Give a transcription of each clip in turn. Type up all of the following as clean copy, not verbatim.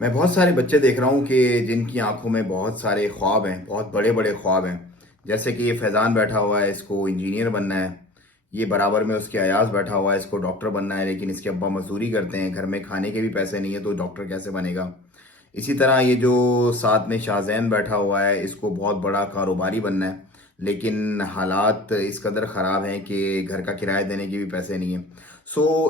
मैं बहुत सारे बच्चे देख रहा हूँ कि जिनकी आंखों में बहुत सारे ख्वाब हैं, बहुत बड़े बड़े ख्वाब हैं। जैसे कि ये फैज़ान बैठा हुआ है, इसको इंजीनियर बनना है। ये बराबर में उसके अयाज बैठा हुआ है, इसको डॉक्टर बनना है, लेकिन इसके अब्बा मजदूरी करते हैं, घर में खाने के भी पैसे नहीं है, तो डॉक्टर कैसे बनेगा। इसी तरह ये जो साथ में शाहजैन बैठा हुआ है, इसको बहुत बड़ा कारोबारी बनना है, लेकिन हालात इस कदर ख़राब हैं कि घर का किराया देने के भी पैसे नहीं है।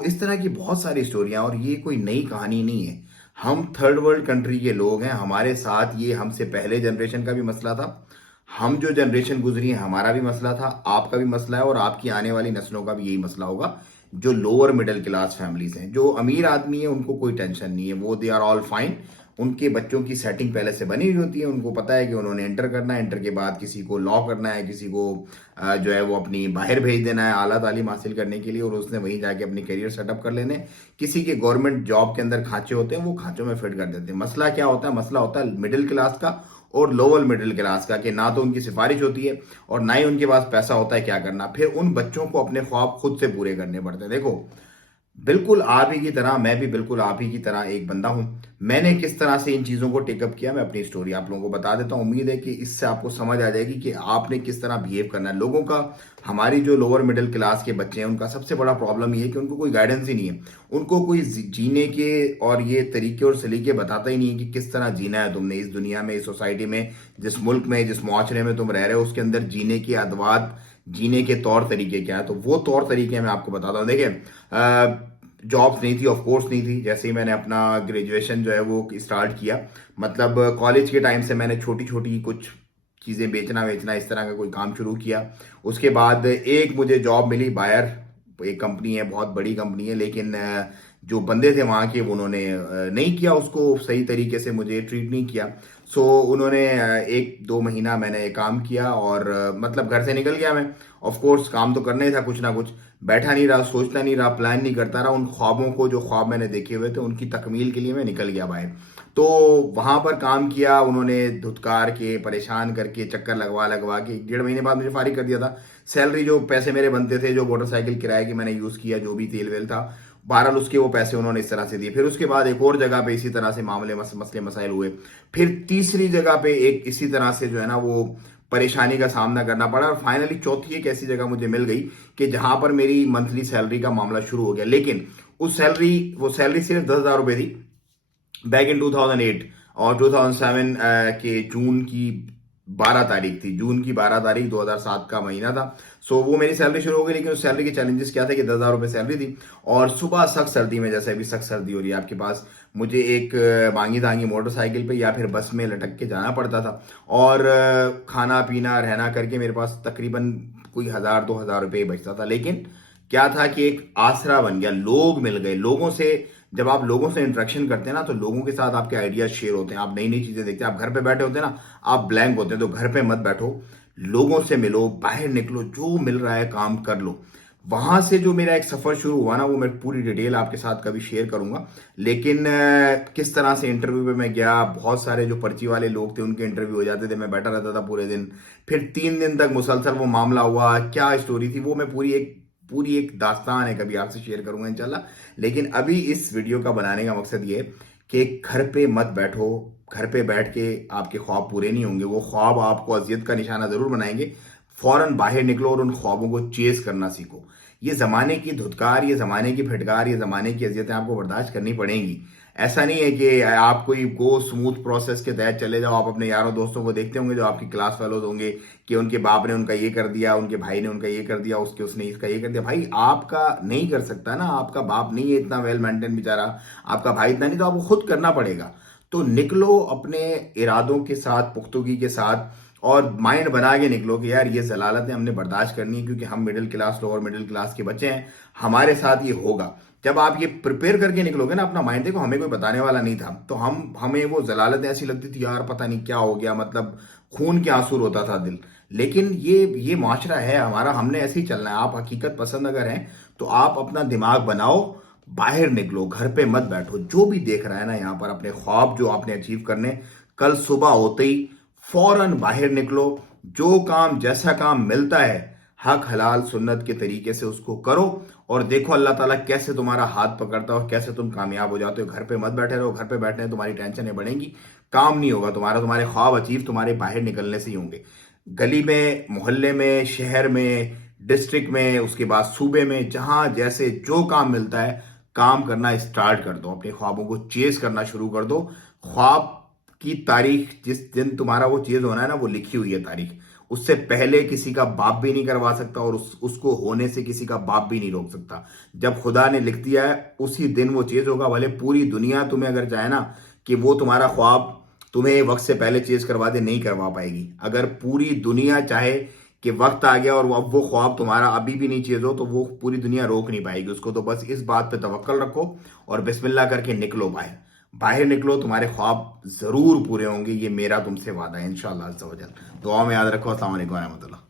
इस तरह की बहुत सारी स्टोरियाँ, और ये कोई नई कहानी नहीं है। हम थर्ड वर्ल्ड कंट्री के लोग हैं, हमारे साथ ये हमसे पहले जनरेशन का भी मसला था। हम जो जनरेशन गुजरी है, हमारा भी मसला था, आपका भी मसला है, और आपकी आने वाली नस्लों का भी यही मसला होगा। जो लोअर मिडिल क्लास फैमिलीज हैं, जो अमीर आदमी है, उनको कोई टेंशन नहीं है, वो दे आर ऑल फाइन। उनके बच्चों की सेटिंग पहले से बनी हुई होती है, उनको पता है कि उन्होंने इंटर करना है, इंटर के बाद किसी को लॉ करना है, किसी को जो है वो अपनी बाहर भेज देना है आला तालीम हासिल करने के लिए, और उसने वहीं जाके अपनी करियर सेटअप कर लेने। किसी के गवर्नमेंट जॉब के अंदर खांचे होते हैं, वो खांचों में फिट कर देते हैं। मसला क्या होता है? मसला होता है मिडिल क्लास का और लोअर मिडिल क्लास का, कि ना तो उनकी सिफारिश होती है और ना ही उनके पास पैसा होता है क्या करना। फिर उन बच्चों को अपने ख्वाब खुद से पूरे करने पड़ते हैं। देखो, बिल्कुल आप ही की तरह मैं भी बिल्कुल आप ही की तरह एक बंदा हूं। मैंने किस तरह से इन चीजों को टेकअप किया, मैं अपनी स्टोरी आप लोगों को बता देता हूं। उम्मीद है कि इससे आपको समझ आ जाएगी कि आपने किस तरह बिहेव करना है लोगों का। हमारी जो लोअर मिडिल क्लास के बच्चे हैं, उनका सबसे बड़ा प्रॉब्लम ये है कि उनको कोई गाइडेंस ही नहीं है। उनको कोई जीने के और ये तरीके और सलीके बताता ही नहीं है कि किस तरह जीना है तुमने इस दुनिया में, इस सोसाइटी में, जिस मुल्क में, जिस मुआशरे में तुम रह रहे हो, उसके अंदर जीने के अदवात, जीने के तौर तरीके क्या है। तो वो तौर तरीके मैं आपको बताता हूँ। देखिए, जॉब्स नहीं थी, ऑफ कोर्स नहीं थी। जैसे ही मैंने अपना ग्रेजुएशन जो है वो स्टार्ट किया, मतलब कॉलेज के टाइम से मैंने छोटी छोटी कुछ चीज़ें बेचना वेचना इस तरह का कोई काम शुरू किया। उसके बाद एक मुझे जॉब मिली बायर, एक कंपनी है, बहुत बड़ी कंपनी है, लेकिन जो बंदे थे वहाँ के, उन्होंने नहीं किया उसको सही तरीके से, मुझे ट्रीट नहीं किया। उन्होंने एक दो महीना मैंने काम किया और मतलब घर से निकल गया मैं। ऑफ कोर्स काम तो करना ही था कुछ ना कुछ। बैठा नहीं रहा, सोचता नहीं रहा, प्लान नहीं करता रहा। उन ख्वाबों को, जो ख्वाब मैंने देखे हुए थे, उनकी तकमील के लिए मैं निकल गया बाहर। तो वहां पर काम किया, उन्होंने धुतकार के, परेशान करके, चक्कर लगवा लगवा के 1.5 महीने बाद मुझे फारिग कर दिया था। सैलरी, जो पैसे मेरे बनते थे, जो मोटरसाइकिल किराए की मैंने यूज किया, जो भी तेल वेल था, बहरहाल उसके वो पैसे उन्होंने इस तरह से दिए। फिर उसके बाद एक और जगह पे इसी तरह से मामले मसले मसाइल हुए। फिर तीसरी जगह पे एक इसी तरह से जो है ना वो परेशानी का सामना करना पड़ा, और फाइनली चौथी एक ऐसी जगह मुझे मिल गई कि जहां पर मेरी मंथली सैलरी का मामला शुरू हो गया। लेकिन वो सैलरी सिर्फ 10,000 रुपए थी, बैक इन 2008 और 2007 के जून की 12 तारीख थी। जून की 12 तारीख, 2007 का महीना था। वो मेरी सैलरी शुरू हो गई। लेकिन उस सैलरी के चैलेंजेस क्या थे कि 10,000 रुपये सैलरी थी, और सुबह सख्त सर्दी में, जैसे अभी सख्त सर्दी हो रही है आपके पास, मुझे एक मांगी धांगी मोटरसाइकिल पे या फिर बस में लटक के जाना पड़ता था। और खाना पीना रहना करके मेरे पास तकरीबन कोई 1,000 2,000 रुपये बचता था। लेकिन क्या था कि एक आसरा बन गया, लोग मिल गए। लोगों से, जब आप लोगों से इंटरेक्शन करते हैं ना, तो लोगों के साथ आपके आइडियाज शेयर होते हैं, आप नई नई चीजें देखते हैं। आप घर पे बैठे होते हैं ना, आप ब्लैंक होते हैं। तो घर पे मत बैठो, लोगों से मिलो, बाहर निकलो, जो मिल रहा है काम कर लो। वहां से जो मेरा एक सफर शुरू हुआ ना, वो मैं पूरी डिटेल आपके साथ कभी शेयर करूंगा। लेकिन किस तरह से इंटरव्यू पे मैं गया, बहुत सारे जो पर्ची वाले लोग थे उनके इंटरव्यू हो जाते थे, मैं बैठा रहता था पूरे दिन। फिर 3 दिन तक मुसलसल वो मामला हुआ। क्या स्टोरी थी वो मैं पूरी एक दास्तान है, कभी आपसे शेयर करूंगा इंशाल्लाह। लेकिन अभी इस वीडियो का बनाने का मकसद ये है कि घर पे मत बैठो। घर पे बैठ के आपके ख्वाब पूरे नहीं होंगे, वो ख्वाब आपको अजियत का निशाना जरूर बनाएंगे। फौरन बाहर निकलो और उन ख्वाबों को चेस करना सीखो। ये जमाने की धुतकार, ये जमाने की फटकार, ये जमाने की अजियतें आपको बर्दाश्त करनी पड़ेंगी। ऐसा नहीं है कि आप कोई गो स्मूथ प्रोसेस के तहत चले जाओ। आप अपने यारों दोस्तों को देखते होंगे जो आपकी क्लास फेलोज होंगे, कि उनके बाप ने उनका ये कर दिया, उनके भाई ने उनका ये कर दिया, उसने इसका ये कर दिया। भाई आपका नहीं कर सकता ना, आपका बाप नहीं है इतना वेल मेंटेन बेचारा, आपका भाई इतना नहीं, तो आपको खुद करना पड़ेगा। तो निकलो अपने इरादों के साथ, पुख्तगी के साथ, और माइंड बना के निकलो कि यार ये जलालतें हमने बर्दाश्त करनी है, क्योंकि हम middle class, lower middle class के बच्चे हैं, हमारे साथ ये होगा। जब आप ये प्रिपेयर करके निकलोगे ना अपना माइंड, देखो हमें कोई बताने वाला नहीं था, तो हमें वो जलालतें ऐसी लगती थी, यार पता नहीं क्या हो गया, मतलब खून के आंसू होता था दिल। लेकिन ये माशरा है हमारा, हमने ऐसे ही चलना है। आप हकीकत पसंद अगर हैं, तो आप अपना दिमाग बनाओ, बाहर निकलो, घर पे मत बैठो। जो भी देख रहा है ना यहाँ पर, अपने ख्वाब जो आपने अचीव करने, कल सुबह होते ही फौरन बाहर निकलो। जो काम, जैसा काम मिलता है, हक हलाल सुन्नत के तरीके से उसको करो और देखो अल्लाह ताला कैसे तुम्हारा हाथ पकड़ता है और कैसे तुम कामयाब हो जाते हो। घर पे मत बैठे रहो, घर पे बैठने से तुम्हारी टेंशनें बढ़ेंगी, काम नहीं होगा तुम्हारा, तुम्हारे ख्वाब अचीव तुम्हारे बाहर निकलने से ही होंगे। गली में, मोहल्ले में, शहर में, डिस्ट्रिक्ट में, उसके बाद सूबे में, जहां जैसे जो काम मिलता है काम करना स्टार्ट कर दो, अपने ख्वाबों को चेज करना शुरू कर दो। ख्वाब की तारीख जिस दिन तुम्हारा वो चीज होना है ना, वो लिखी हुई है तारीख, उससे पहले किसी का बाप भी नहीं करवा सकता और उसको होने से किसी का बाप भी नहीं रोक सकता। जब खुदा ने लिख दिया है उसी दिन वो चीज होगा, भले पूरी दुनिया तुम्हें अगर चाहे ना कि वो तुम्हारा ख्वाब तुम्हें वक्त से पहले चेज करवा दे, नहीं करवा पाएगी। अगर पूरी दुनिया चाहे कि वक्त आ गया और अब वो ख्वाब तुम्हारा अभी भी नहीं चेज हो, तो वो पूरी दुनिया रोक नहीं पाएगी उसको। तो बस इस बात पे तवक्कल रखो और बिस्मिल्लाह करके निकलो बाहर, बाहर निकलो, तुम्हारे ख्वाब जरूर पूरे होंगे, ये मेरा तुमसे वादा है इंशाअल्लाह अज़्ज़ा वजल। दुआ में याद रखो। अस्सलाम वालेकुम रहमतुल्लाह।